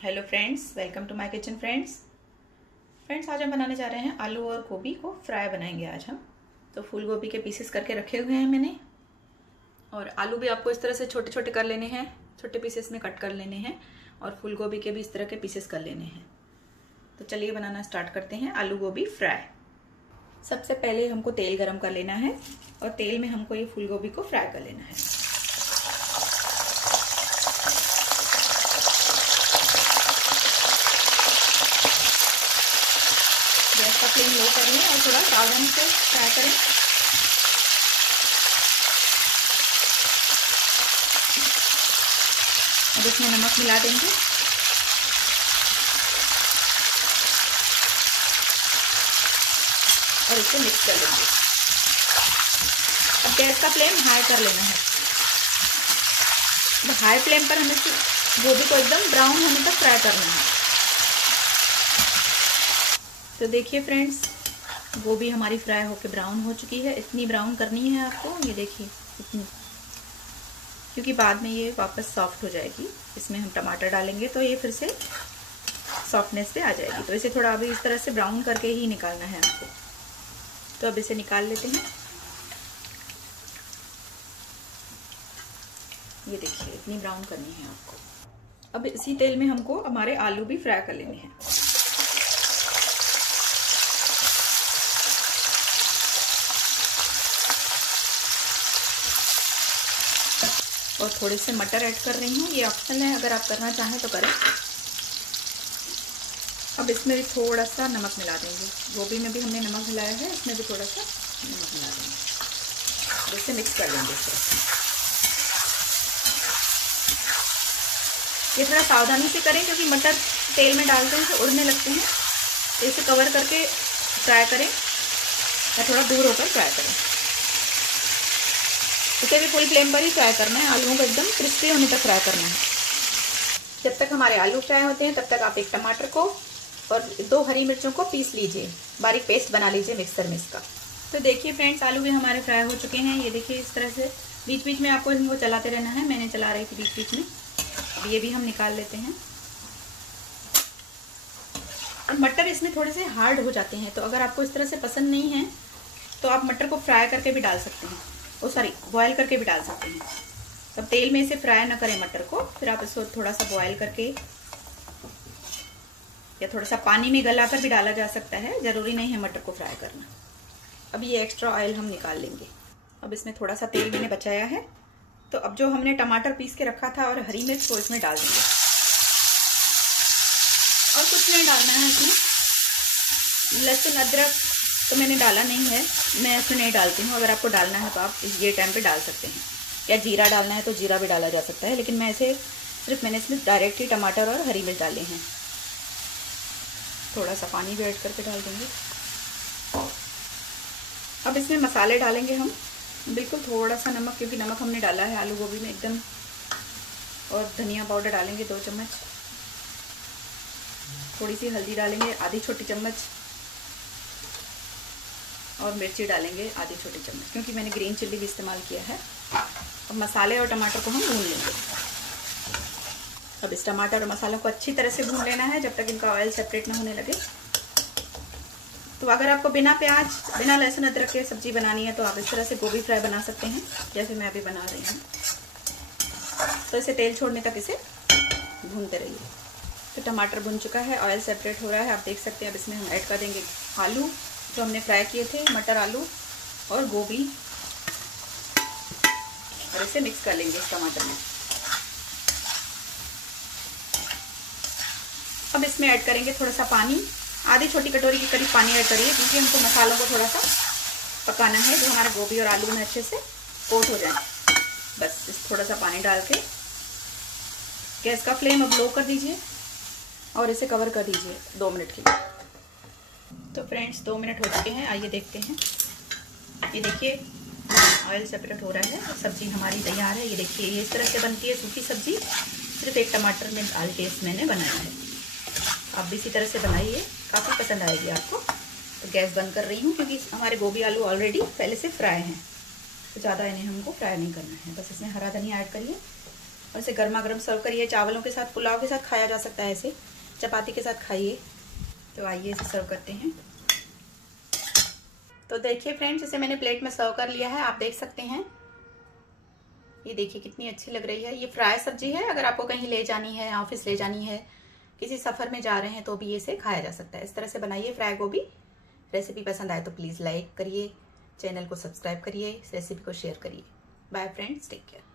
Hello friends, welcome to my kitchen. Friends आज हम बनाने जा रहे हैं आलू और गोभी को फ्राई बनाएंगे आज हम। तो फूल गोभी के पीसेस करके रखे हुए हैं मैंने, और आलू भी आपको इस तरह से छोटे छोटे कर लेने हैं, छोटे पीसेस में कट कर लेने हैं, और फूल गोभी के भी इस तरह के पीसेस कर लेने हैं। तो चलिए बनाना स्टार्ट करते हैं आलू गोभी फ्राई। सबसे पहले हमको तेल गरम कर लेना है, और तेल में हमको ये फूल गोभी को फ्राई कर लेना है। गैस का फ्लेम लो कर लें और थोड़ा सावधानी से फ्राई करें। अब इसमें नमक मिला देंगे, और इसे मिक्स कर लेंगे। अब गैस का फ्लेम हाई कर लेना है। अब हाई फ्लेम पर हमें गोभी को एकदम ब्राउन होने तक फ्राई करना है। तो देखिए फ्रेंड्स, गोभी हमारी फ्राई होकर ब्राउन हो चुकी है। इतनी ब्राउन करनी है आपको, ये देखिए इतनी, क्योंकि बाद में ये वापस सॉफ्ट हो जाएगी। इसमें हम टमाटर डालेंगे तो ये फिर से सॉफ्टनेस पे आ जाएगी। तो इसे थोड़ा अभी इस तरह से ब्राउन करके ही निकालना है हमको। तो अब इसे निकाल लेते हैं। ये देखिए इतनी ब्राउन करनी है आपको। अब इसी तेल में हमको हमारे आलू भी फ्राई कर लेने हैं। और थोड़े से मटर ऐड कर रही हूँ, ये ऑप्शनल है, अगर आप करना चाहें तो करें। अब इसमें भी थोड़ा सा नमक मिला देंगे। गोभी में भी हमने नमक मिलाया है, इसमें भी थोड़ा सा नमक मिला देंगे। इसे मिक्स कर लेंगे। ये थोड़ा सावधानी से करें, क्योंकि मटर तेल में डालते हैं तो उड़ने लगते हैं। तो इसे कवर करके फ्राई करें, या थोड़ा दूर होकर फ्राई करें। इसे भी फुल फ्लेम पर ही फ्राई करना है। आलूओं को एकदम क्रिस्पी होने तक फ्राई करना है। जब तक हमारे आलू फ्राई होते हैं तब तक आप एक टमाटर को और 2 हरी मिर्चों को पीस लीजिए, बारीक पेस्ट बना लीजिए मिक्सर में इसका। तो देखिए फ्रेंड्स, आलू भी हमारे फ्राई हो चुके हैं। ये देखिए इस तरह से बीच बीच में आपको इनको चलाते रहना है। मैंने चला रही थी बीच बीच में। अब ये भी हम निकाल लेते हैं। और मटर इसमें थोड़े से हार्ड हो जाते हैं, तो अगर आपको इस तरह से पसंद नहीं है तो आप मटर को फ्राई करके भी डाल सकते हैं। बॉयल करके भी डाल सकते हैं। तब तेल में इसे फ्राई ना करें मटर को, फिर आप इसको थोड़ा सा बॉयल करके या थोड़ा सा पानी में गलाकर भी डाला जा सकता है। जरूरी नहीं है मटर को फ्राई करना। अब ये एक्स्ट्रा ऑयल हम निकाल लेंगे। अब इसमें थोड़ा सा तेल मैंने बचाया है, तो अब जो हमने टमाटर पीस के रखा था और हरी मिर्च को इसमें डाल देंगे। और कुछ नहीं डालना है इसमें। लहसुन अदरक तो मैंने डाला नहीं है, मैं इसमें नहीं डालती हूँ। अगर आपको डालना है तो आप ये टाइम पे डाल सकते हैं, या जीरा डालना है तो जीरा भी डाला जा सकता है। लेकिन मैं मैंने इसमें डायरेक्टली टमाटर और हरी मिर्च डाले हैं। थोड़ा सा पानी भी ऐड करके डाल देंगे। अब इसमें मसाले डालेंगे हम, बिल्कुल थोड़ा सा नमक, क्योंकि नमक हमने डाला है आलू गोभी में एकदम। और धनिया पाउडर डालेंगे 2 चम्मच। थोड़ी सी हल्दी डालेंगे आधी छोटी चम्मच, और मिर्ची डालेंगे आधी छोटी चम्मच, क्योंकि मैंने ग्रीन चिल्ली भी इस्तेमाल किया है। अब मसाले और टमाटर को हम भून लेंगे। अब इस टमाटर और मसालों को अच्छी तरह से भून लेना है, जब तक इनका ऑयल सेपरेट ना होने लगे। तो अगर आपको बिना प्याज, बिना लहसुन अदरक के सब्जी बनानी है तो आप इस तरह से गोभी फ्राई बना सकते हैं, जैसे मैं अभी बना रही हूँ। तो इसे तेल छोड़ने तक इसे भूनते रहिए। तो टमाटर भुन चुका है, ऑयल सेपरेट हो रहा है, आप देख सकते हैं। अब इसमें हम ऐड कर देंगे आलू जो हमने फ्राई किए थे, मटर, आलू और गोभी, और इसे मिक्स कर लेंगे इस टमाटर में। अब इसमें ऐड करेंगे थोड़ा सा पानी, आधी छोटी कटोरी के करीब पानी ऐड करिए, क्योंकि हमको मसालों को थोड़ा सा पकाना है, जो हमारा गोभी और आलू में अच्छे से कोट हो जाए। बस इस थोड़ा सा पानी डाल के गैस का फ्लेम अब लो कर दीजिए, और इसे कवर कर दीजिए 2 मिनट के लिए। तो फ्रेंड्स 2 मिनट हो चुके हैं, आइए देखते हैं। ये देखिए ऑयल सेपरेट हो रहा है, सब्जी हमारी तैयार है। ये देखिए ये इस तरह से बनती है सूखी सब्जी, सिर्फ एक टमाटर में डाल के मैंने बनाया है। आप भी इसी तरह से बनाइए, काफ़ी पसंद आएगी आपको। तो गैस बंद कर रही हूँ, क्योंकि हमारे गोभी आलू ऑलरेडी पहले से फ्राई हैं, तो ज़्यादा इन्हें हमको फ्राई नहीं करना है। बस इसमें हरा धनिया ऐड करिए, और इसे गर्मा गर्म सर्व करिए। चावलों के साथ, पुलाव के साथ खाया जा सकता है, ऐसे चपाती के साथ खाइए। तो आइए इसे सर्व करते हैं। तो देखिए फ्रेंड्स, इसे मैंने प्लेट में सर्व कर लिया है, आप देख सकते हैं। ये देखिए कितनी अच्छी लग रही है। ये फ्राई सब्जी है, अगर आपको कहीं ले जानी है, ऑफिस ले जानी है, किसी सफर में जा रहे हैं तो भी इसे खाया जा सकता है। इस तरह से बनाइए फ्राई गोभी। रेसिपी पसंद आए तो प्लीज लाइक करिए, चैनल को सब्सक्राइब करिए, इस रेसिपी को शेयर करिए। Bye friends, take care.